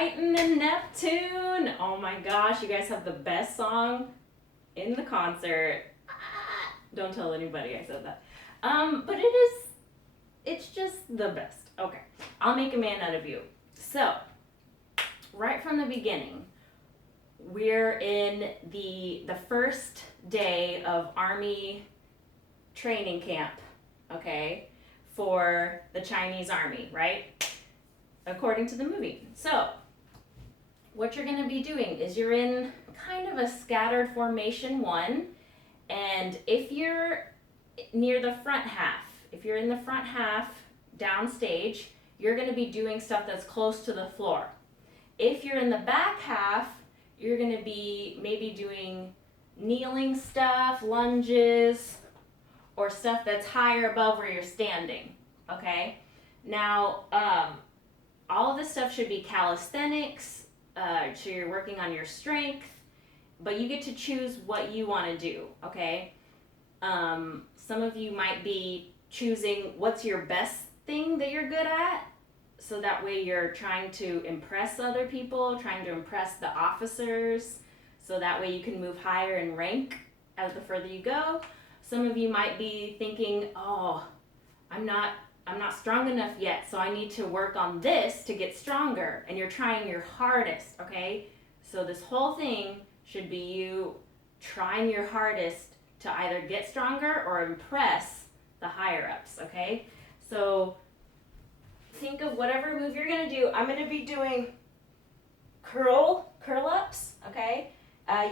Titan and Neptune. Oh my gosh, you guys have the best song in the concert. Don't tell anybody I said that. But it's just the best. Okay, I'll make a man out of you. So, right from the beginning, we're in the first day of Army training camp, okay, for the Chinese Army, right? According to the movie. So, what you're going to be doing is you're in kind of a scattered formation 1, and if you're near the front half, if you're in the front half downstage, you're going to be doing stuff that's close to the floor. If you're in the back half, you're going to be maybe doing kneeling stuff, lunges, or stuff that's higher above where you're standing, okay? Now, all of this stuff should be calisthenics, so you're working on your strength, but you get to choose what you want to do, okay? Some of you might be choosing what's your best thing that you're good at, so that way you're trying to impress other people, trying to impress the officers, so that way you can move higher in rank as the further you go. Some of you might be thinking, oh, I'm not strong enough yet, so I need to work on this to get stronger, and you're trying your hardest, okay? So this whole thing should be you trying your hardest to either get stronger or impress the higher ups, okay? So think of whatever move you're gonna do. I'm gonna be doing curl ups, okay?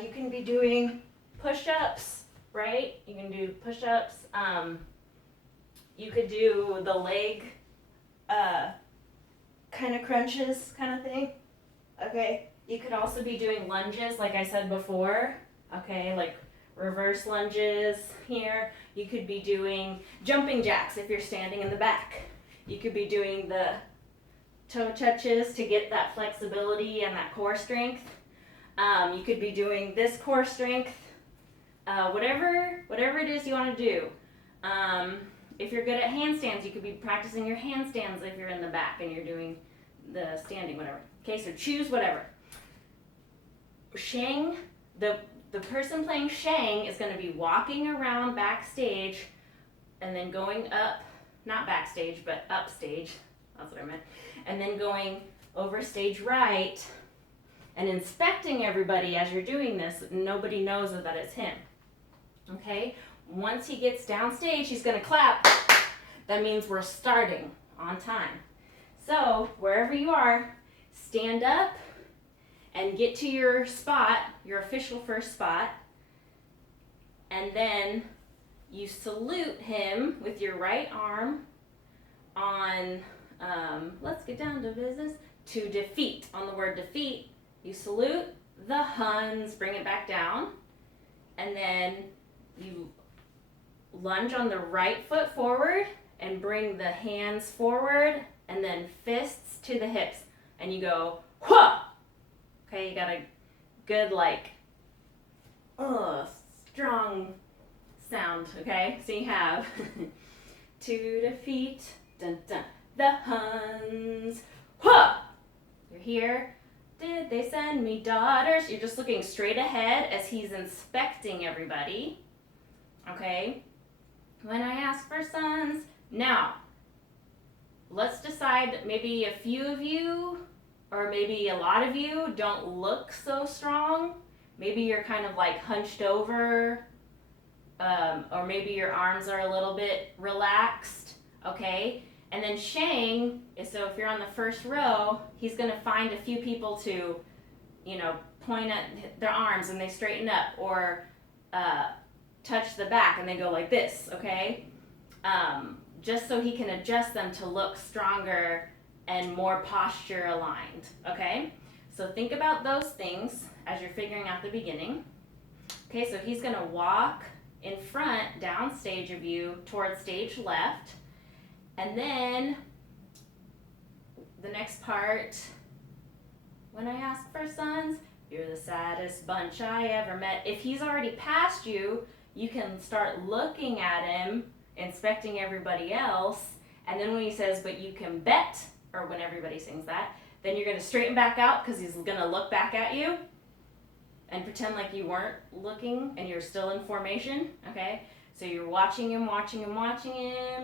You can be doing push-ups, right? You can do push-ups. You could do the leg kind of crunches kind of thing, okay? You could also be doing lunges, like I said before, okay? Like reverse lunges here. You could be doing jumping jacks if you're standing in the back. You could be doing the toe touches to get that flexibility and that core strength. You could be doing this core strength, whatever it is you want to do. If you're good at handstands, you could be practicing your handstands if you're in the back and you're doing the standing, whatever. Okay, so choose whatever. Shang, the person playing Shang is going to be walking around backstage and then going up, not backstage, but upstage, that's what I meant, and then going over stage right and inspecting everybody as you're doing this. Nobody knows that it's him, okay? Once he gets downstage, he's going to clap. That means we're starting on time. So, wherever you are, stand up and get to your spot, your official first spot, and then you salute him with your right arm on, let's get down to business, to defeat. On the word defeat, you salute the Huns, bring it back down, and then you lunge on the right foot forward and bring the hands forward and then fists to the hips, and you go, Hua! Okay, you got a good, like, strong sound, okay? So you have to defeat, dun dun, the Huns, Hua! You're here. Did they send me daughters? You're just looking straight ahead as he's inspecting everybody, okay? When I ask for sons. Now, let's decide maybe a few of you or maybe a lot of you don't look so strong. Maybe you're kind of like hunched over, or maybe your arms are a little bit relaxed, okay? And then Shang, so if you're on the first row, he's going to find a few people to, point at their arms and they straighten up, or touch the back and they go like this, okay? Just so he can adjust them to look stronger and more posture aligned, okay? So think about those things as you're figuring out the beginning. Okay, so he's gonna walk in front, downstage of you, towards stage left, and then the next part, when I ask for sons, you're the saddest bunch I ever met. If he's already past you, you can start looking at him, inspecting everybody else, and then when he says, but you can bet, or when everybody sings that, Then you're going to straighten back out because he's going to look back at you and pretend like you weren't looking and you're still in formation, okay? So you're watching him,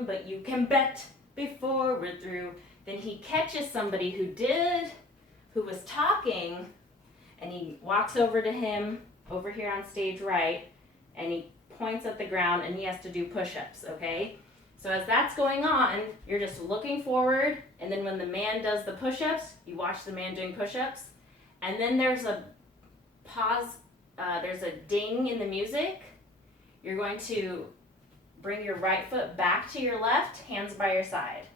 but you can bet before we're through. Then he catches somebody who was talking, and he walks over to him over here on stage right, and he points at the ground and he has to do push-ups, okay? So as that's going on, you're just looking forward, and then when the man does the push-ups, you watch the man doing push-ups, and then there's a pause, there's a ding in the music. You're going to bring your right foot back to your left, hands by your side,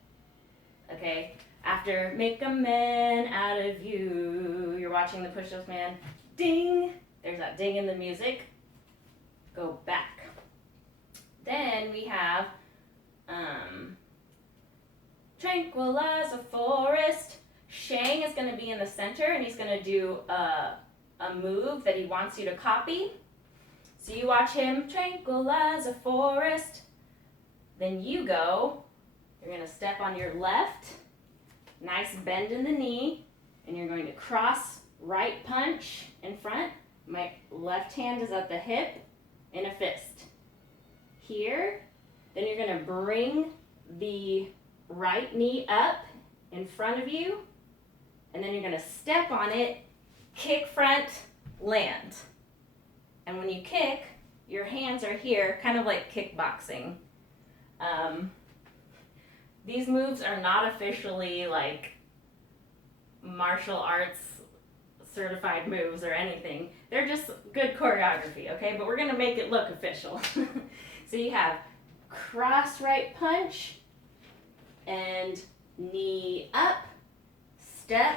okay? After make a man out of you, you're watching the push-ups man, ding, there's that ding in the music, go back. Then we have tranquil as a forest. Shang is going to be in the center, and he's going to do a move that he wants you to copy. So you watch him, tranquil as a forest. Then you go, you're going to step on your left, nice bend in the knee, and you're going to cross right punch in front. My left hand is at the hip in a fist. Here, then you're going to bring the right knee up in front of you, and then you're going to step on it, kick front, land. And when you kick, your hands are here, kind of like kickboxing. These moves are not officially like martial arts certified moves or anything. They're just good choreography, okay? But we're going to make it look official. So you have cross right punch and knee up, step,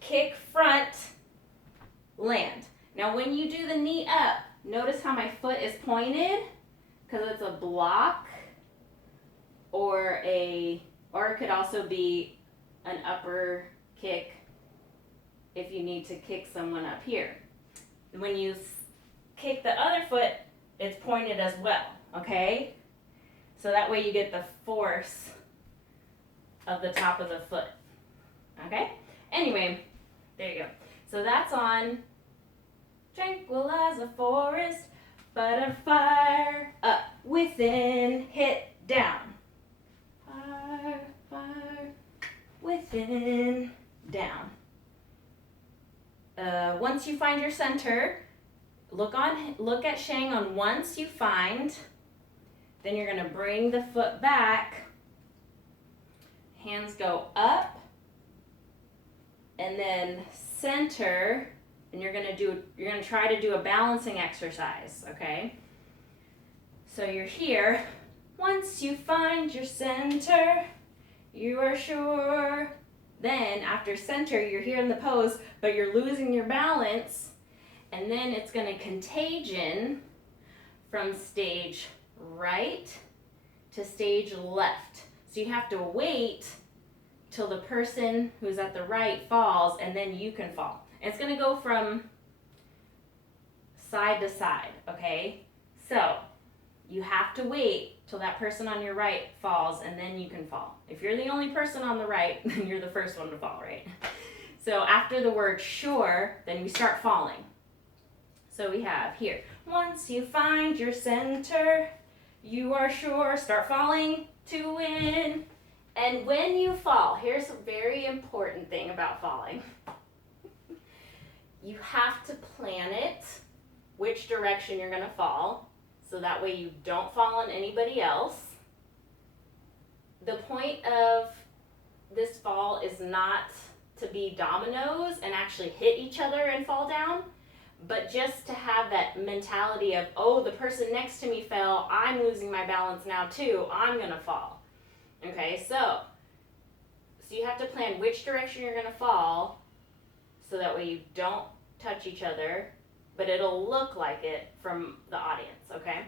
kick front, land. Now when you do the knee up, notice how my foot is pointed because it's a block, or it could also be an upper kick if you need to kick someone up here. When you kick the other foot, it's pointed as well, okay? So that way you get the force of the top of the foot, okay? Anyway, there you go. So that's on tranquil as a forest, but a fire up within, hit down. Fire, fire, within, down. Once you find your center, look at Shang on once you find, then you're going to bring the foot back, hands go up, and then center, and you're going to try to do a balancing exercise, okay? So you're here. Once you find your center, you are sure. Then after center, you're here in the pose, but you're losing your balance, and then it's going to contagion from stage right to stage left. So you have to wait till the person who's at the right falls, and then you can fall. And it's going to go from side to side, okay? So you have to wait till that person on your right falls, and then you can fall. If you're the only person on the right, then you're the first one to fall, right? So after the word sure, then we start falling. So we have here, once you find your center, you are sure, start falling to win. And when you fall, here's a very important thing about falling. You have to plan it, which direction you're gonna fall, so that way you don't fall on anybody else. The point of this fall is not to be dominoes and actually hit each other and fall down, but just to have that mentality of, oh, the person next to me fell, I'm losing my balance now too, I'm gonna fall. Okay, so you have to plan which direction you're gonna fall, so that way you don't touch each other, but it'll look like it from the audience, okay?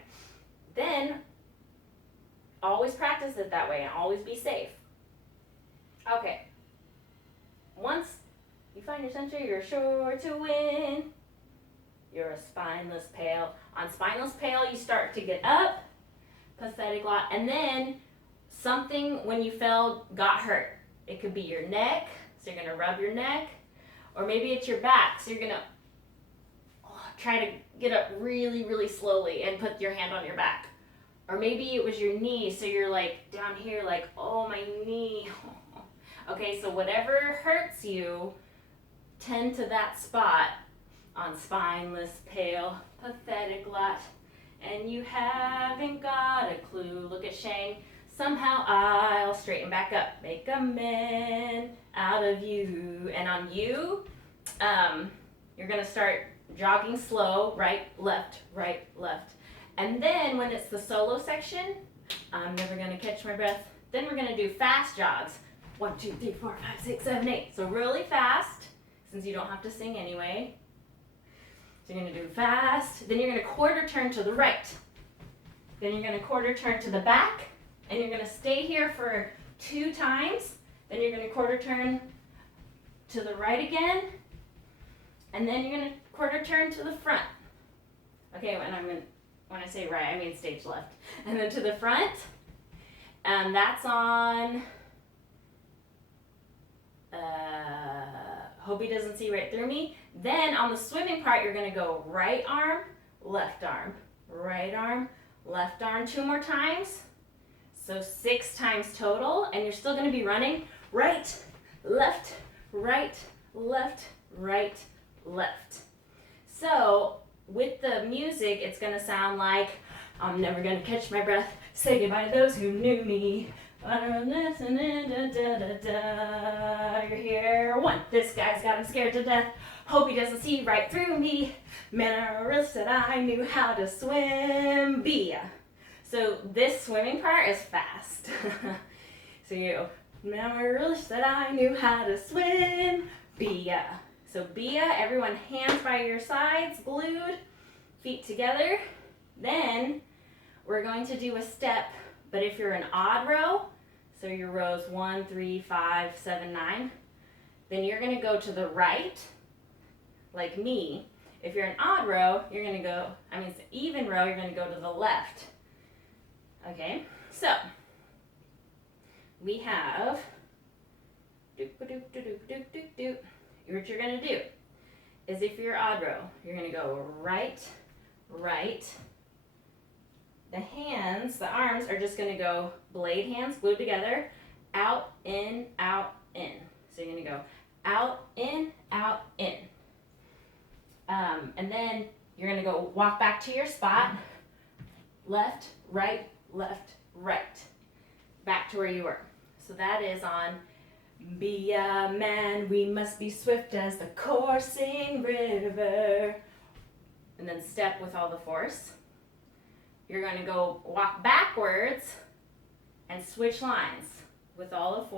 Then, always practice it that way and always be safe. Okay, once you find your center, you're sure to win. You're a spineless pail. On spineless pail, you start to get up, pathetic lot, and then something when you fell got hurt. It could be your neck, So you're gonna rub your neck, or maybe it's your back. So you're gonna try to get up really, really slowly and put your hand on your back. Or maybe it was your knee, so you're like down here like, oh, my knee. Okay, so whatever hurts you, tend to that spot on spineless, pale, pathetic lot. And you haven't got a clue. Look at Shane. Somehow I'll straighten back up. Make a man out of you. And on you, you're going to start jogging slow, right, left, right, left. And then when it's the solo section, I'm never going to catch my breath. Then we're going to do fast jogs. 1, 2, 3, 4, 5, 6, 7, 8. So really fast, since you don't have to sing anyway. So you're going to do fast. Then you're going to quarter turn to the right. Then you're going to quarter turn to the back. And you're going to stay here for 2 times. Then you're going to quarter turn to the right again. And then you're going to quarter turn to the front. Okay, when I say right, I mean stage left. And then to the front. And that's on, hope he doesn't see right through me. Then on the swimming part, you're gonna go right arm, left arm, right arm, left arm 2 more times. So 6 times total, and you're still gonna be running right, left, right, left, right, left. So with the music, it's gonna sound like, I'm never gonna catch my breath, say goodbye to those who knew me. You're here. 1, this guy's got him scared to death. Hope he doesn't see right through me. Man, I realized that I knew how to swim. Bia. So this swimming part is fast. So you, now I realized that I knew how to swim. Bia. So Bia, everyone hands by your sides, glued, feet together. Then we're going to do a step, but if you're an odd row, so your rows 1, 3, 5, 7, 9, then you're gonna go to the right, like me. If you're an odd row, you're gonna go, it's an even row, you're gonna go to the left. Okay, so we have, what you're gonna do is if you're odd row, you're gonna go right, right. The hands, the arms are just gonna go blade hands glued together, out, in, out, in. So you're gonna go out, in, out, in. And then you're gonna go walk back to your spot, left, right, back to where you were. So that is on Be a Man, we must be swift as the coursing river. And then step with all the force. You're going to go walk backwards and switch lines with all the force.